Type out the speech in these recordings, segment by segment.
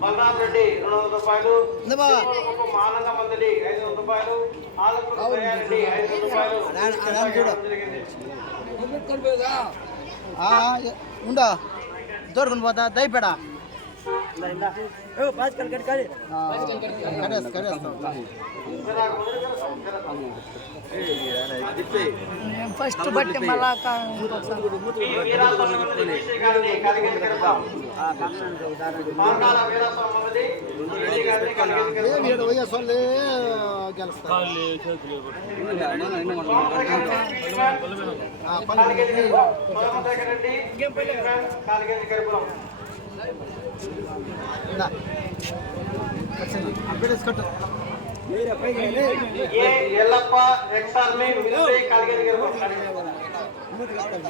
బలరాం రెడ్డి 200 రూపాయలు, మానంద మందడి 500 రూపాయలు, ఆలపూర్ రెడ్డి 500 రూపాయలు ఉండా దొరకని పోతా దయపేడా ఫస్ట్ బట్టి మళ్ళా ఎల్లప్ప ఎక్స్ఆర్మీ మిలిటరీ కాలిగేది గర్భం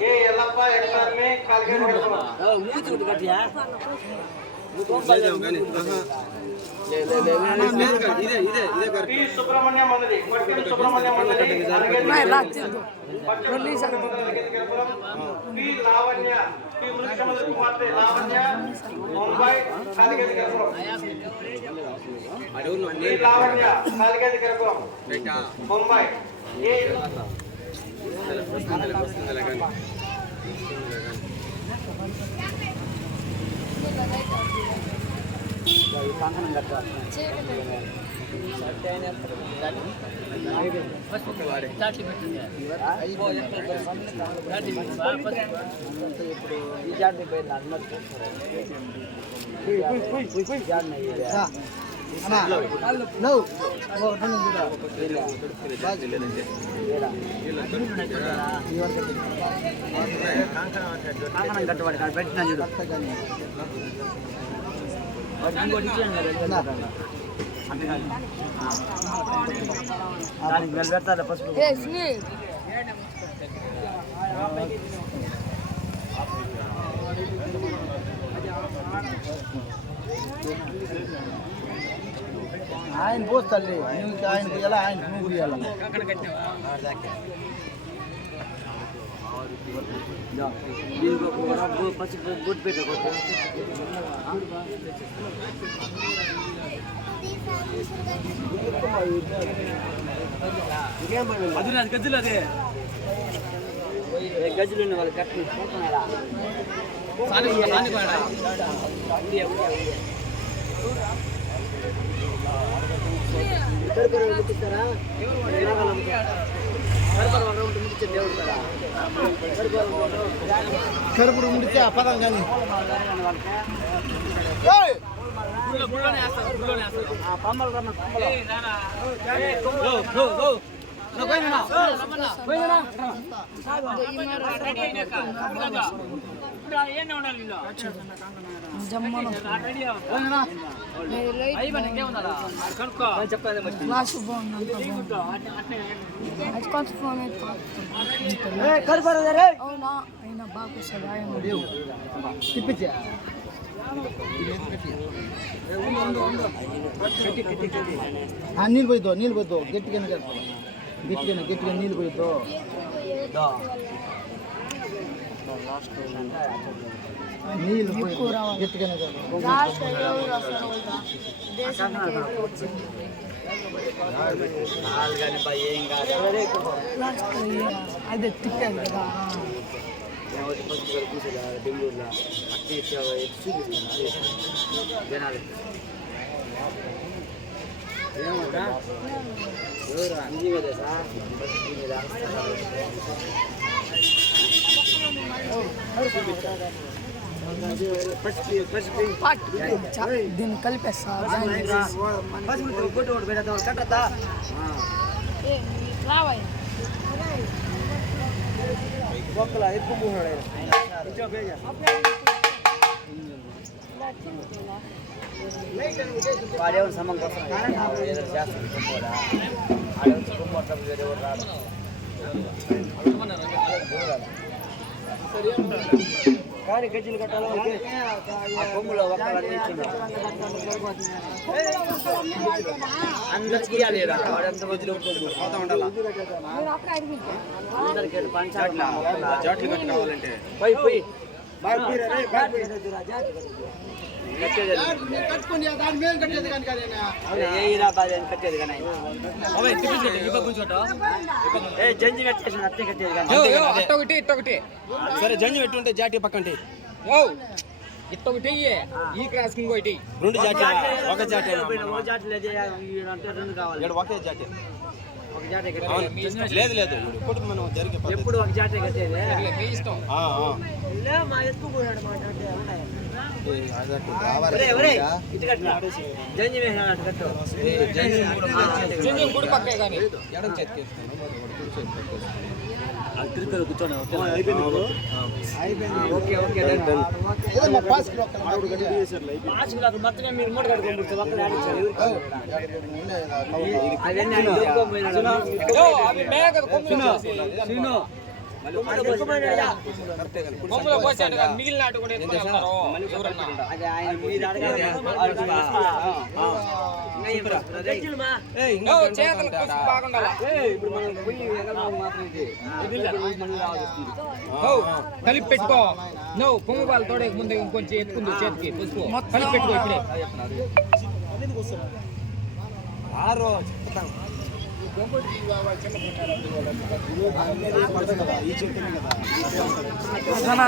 ఏ ఎల్లప్ప ఎక్స్ఆర్మీ కాలిగేది గర్భం సుబ్రహ్మణ్య మండలి సుబ్రహ్మణ్య మండలి లావణ్య ముఖ్యమంత్రి కుమార్తె లావణ్య ముంబై కాలిగేది గర్భం లావణ్య కాలిగేది గర్భం ముంబై కంకణం కట్టాలి ఇప్పుడు ఈ జాతి పోయింది అన్నట్టు కంకణం కట్టబడి పెట్టినా చూడు ఇంకోటి పెడతారు పసుపు ఆయన పోస్తాలే నువ్వు ఆయనకు ఎలా ఆయనకు నువ్వు ఇవ్వాలి పసుపు గుడ్ పెట్ట గజ్జలు అదే గజ్జలు ఉన్న వాళ్ళు కట్టుకున్నారా ముట్టిస్తారా కరుపుడు ముడితే పదం కానీ పంబలు అవునా అయినా బాగా సహాయం తిప్పించా నీళ్ళు పోయిద్దో గట్టిగానే గట్టిగా నీళ్ళు పోయిద్దో నీళ్ళు గట్టిగానే అదే తిప్పాను కదా బెంగళూరులో అట్టి చూపిస్తాను జనాలు దీన్ని కలిపేస్తా రావాయి వాడేవాడు సంబంధం కోసం చేస్తాడు కానీ గజ్జలు కట్టాలి ఆ కొమ్ములో ఒక్కలన్నీ ఇచ్చిండు అందరికి ఇవ్వాలి వాడంత మధ్యలో పోతా ఉండాలి అందరికి జాట్లు కట్టు కావాలంటే పోయి పోయి కట్టేది కానీ జంజి కట్టేసి అట్టే కట్టేది కానీ సరే జంజి పెట్టుంటే జాటి పక్కంటే ఇట్టొకటి ఈ క్రాస్ ఇంకోటి రెండు జాటి ఒక జాటి రెండు కావాలి ఒకే జాటి ఒక జాటే లేదు లేదు ఇప్పుడు మనం జరిగే ఎప్పుడు ఒక జాటే కట్టేది మీ ఇష్టం మా ఎక్కువ పోయాడు మా జాటే ఉన్నాయి గుడి పక్కే కానీ ఎడం చేతికి మొత్తం మీరు మూడు కట్టుకోండి మిగిలిన కలిపి పెట్టుకో నువ్వు పొంగు పాలు తోడే ముందు ఇంకొంచెం ఎత్తుకుంది చేతికి పసుపు కలిపి పెట్టుకో ఇప్పుడే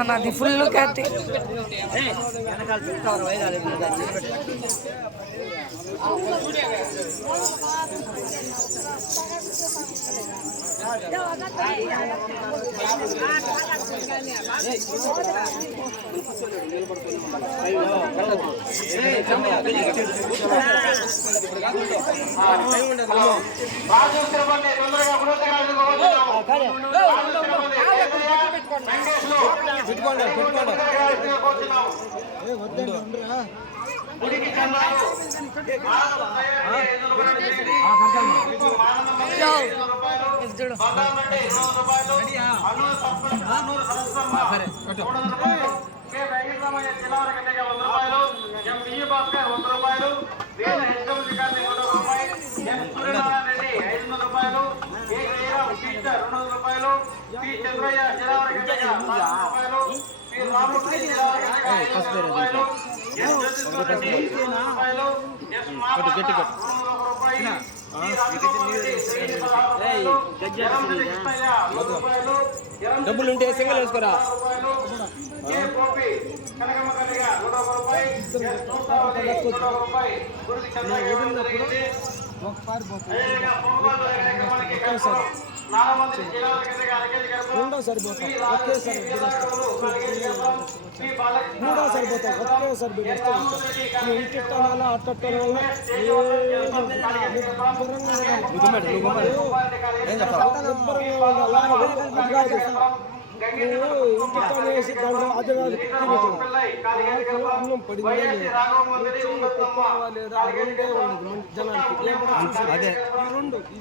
నాది ఫుల్ కట్టి డబ్బులు ఉంటే సింగల్ వేసుకోరా రెండో సరిపోతాం ఒకేసారి మూడో సరిపోతాం ఒకేసారి ఇట్టాల అట్టల వేసి దాంట్లో అన్నం పడి జనానికి అదే రెండు పెట్టి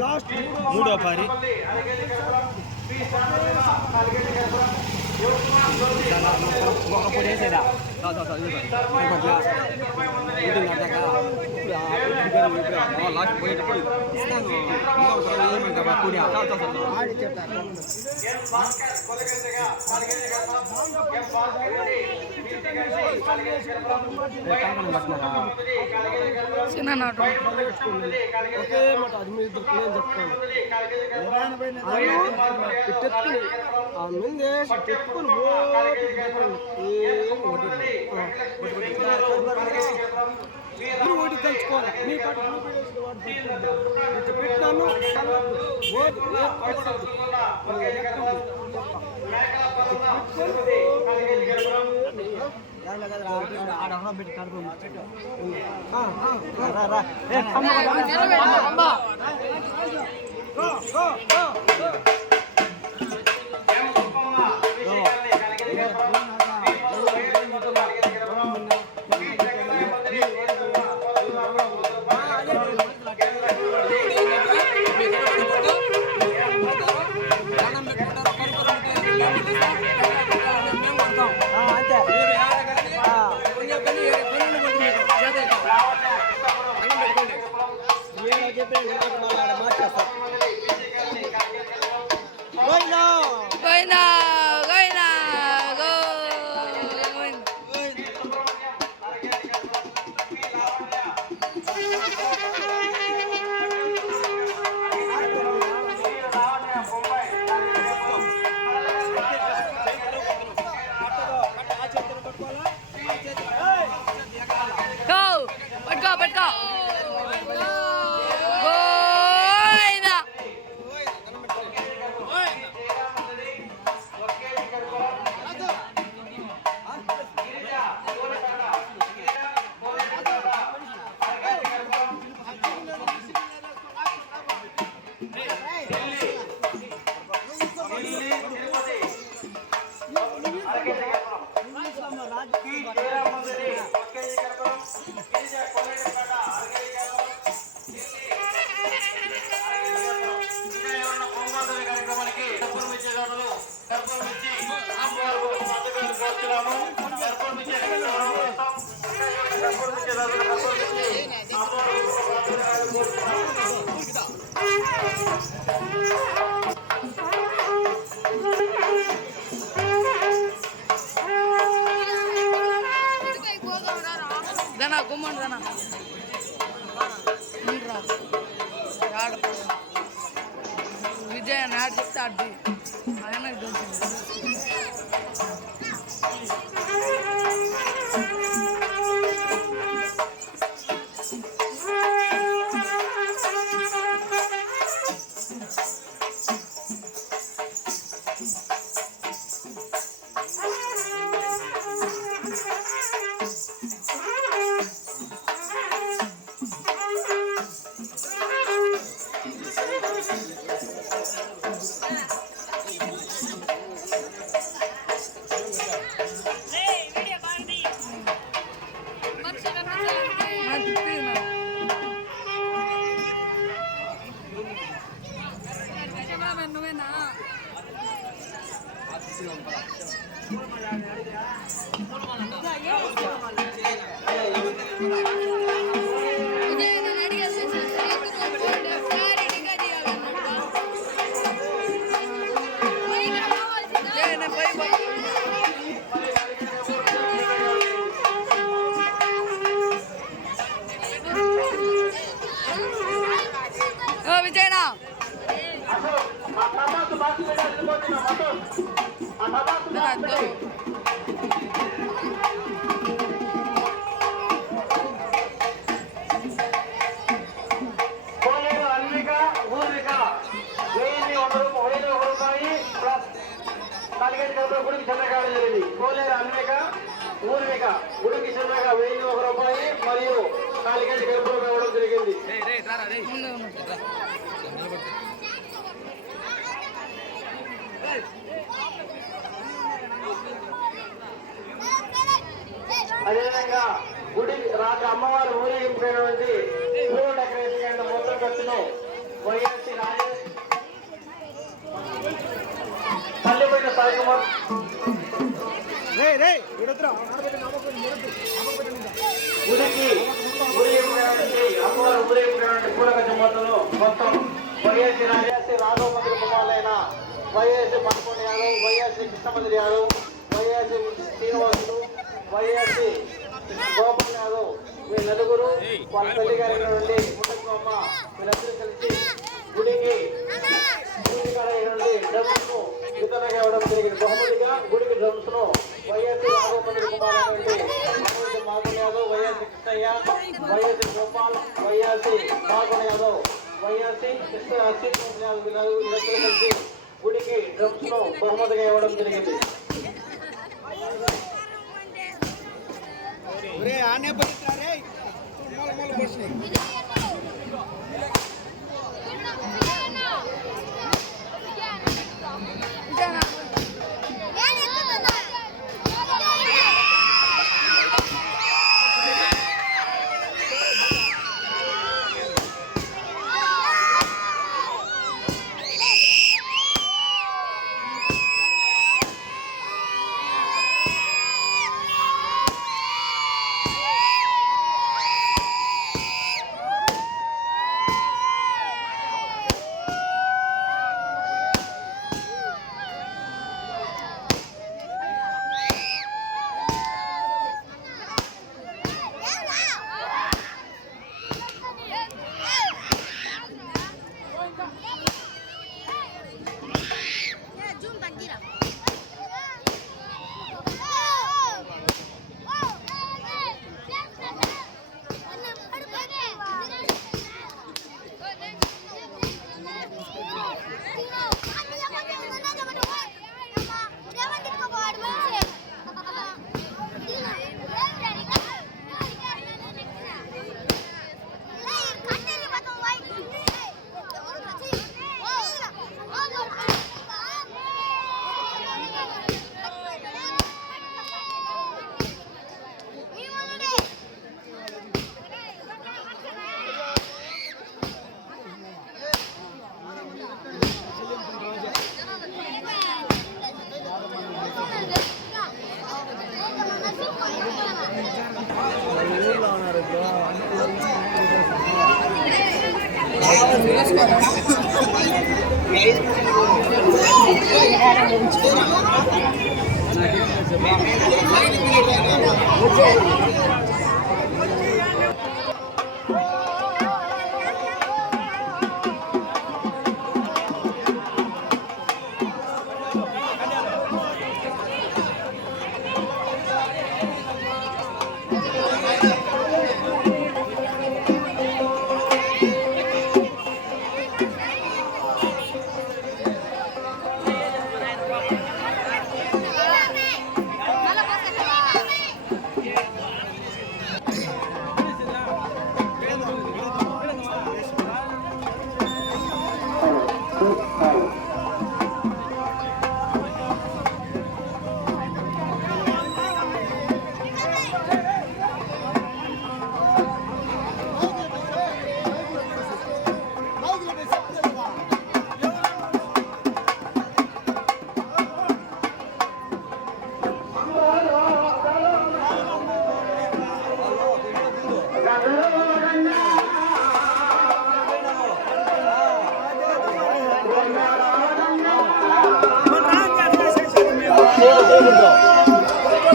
లాస్ట్ మూడో పారి ఒకప్పుడు వేసేదా లాస్ట్ పోయేటప్పుడు ఇస్తాను ఎం భాస్కర్ రెడ్డి కీర్తిగండి కలిగేది గర్భం వైకుంఠ సుబ్రహ్మణ్యముది కలిగేది గర్భం చిన్న నాటు వైకుంఠ కృష్ణముది కలిగేది గర్భం కలిగేది గర్భం ఓటి తెలుసుకోవాలి నీ పెట్టాను పెట్టి కడుపు గోవిందా గోవిందా గోవిందా. గో పట్టుకో పట్టుకో గోవిందా. దనా గుమ్మడి దనా విజయ నాడు చెప్తే అడ్డి ఆయనకు తెలిసింది. నువ్వేనా విజయనా గుడికి చంద్రకాయడం జరిగింది. కోలేరు అన్విక ఊర్విక గుడికి చంద్రగా 1001 రూపాయి మరియు కాలిగంటి గర్భం ఇవ్వడం జరిగింది. అదేవిధంగా గుడి రాత్రి అమ్మవారి ఊరేగింపునటువంటి పూల డెకరేషన్ అయిన మొత్తం ఖర్చును వైఎస్సీ రాజేష్ పల్లెపోయిన సాయికుమార్ గుడికి ఊరేగింపునటువంటి అమ్మవారి ఊరేగింపునటువంటి పూల ఖర్చు మొత్తం వైఎస్సీ రాజేష్ రాఘవ మంత్రి కుమారులైన YSC 11 Yadav YSC Krishnamantri Yadav YS Srinivasulu, YS Gopal Yadav మీ నలుగురు వాళ్ళ తల్లి గారి నుండి ముట్టమ్మ వీళ్ళందరూ కలిసి గుడికి డ్రమ్స్ ను వితరణగా ఇవ్వడం జరిగింది. బహుమతిగా గుడికి డ్రమ్స్ ను YS Raghavapantula Kumar Maguna Yadav, YS Krishnayya, YS Gopal, YS Maguna Yadav, YS Krishna Yadav కలిసి గుడికి డ్రమ్స్ ను బహుమతిగా ఇవ్వడం జరిగింది.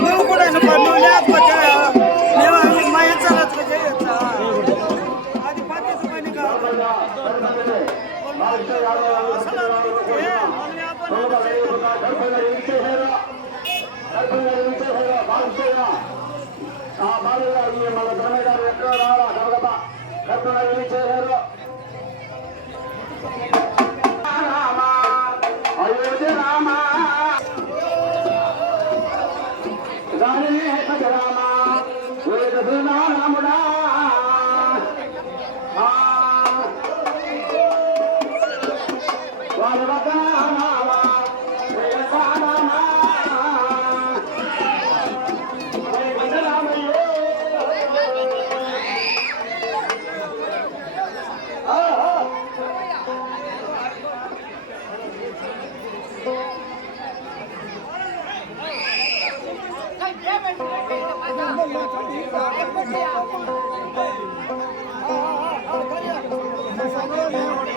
నువ్వు కూడా నువ్వు లేకపోతే మా హెచ్చరిక చేయొచ్చా? అది పద్ధతి పని కాదు. Hey,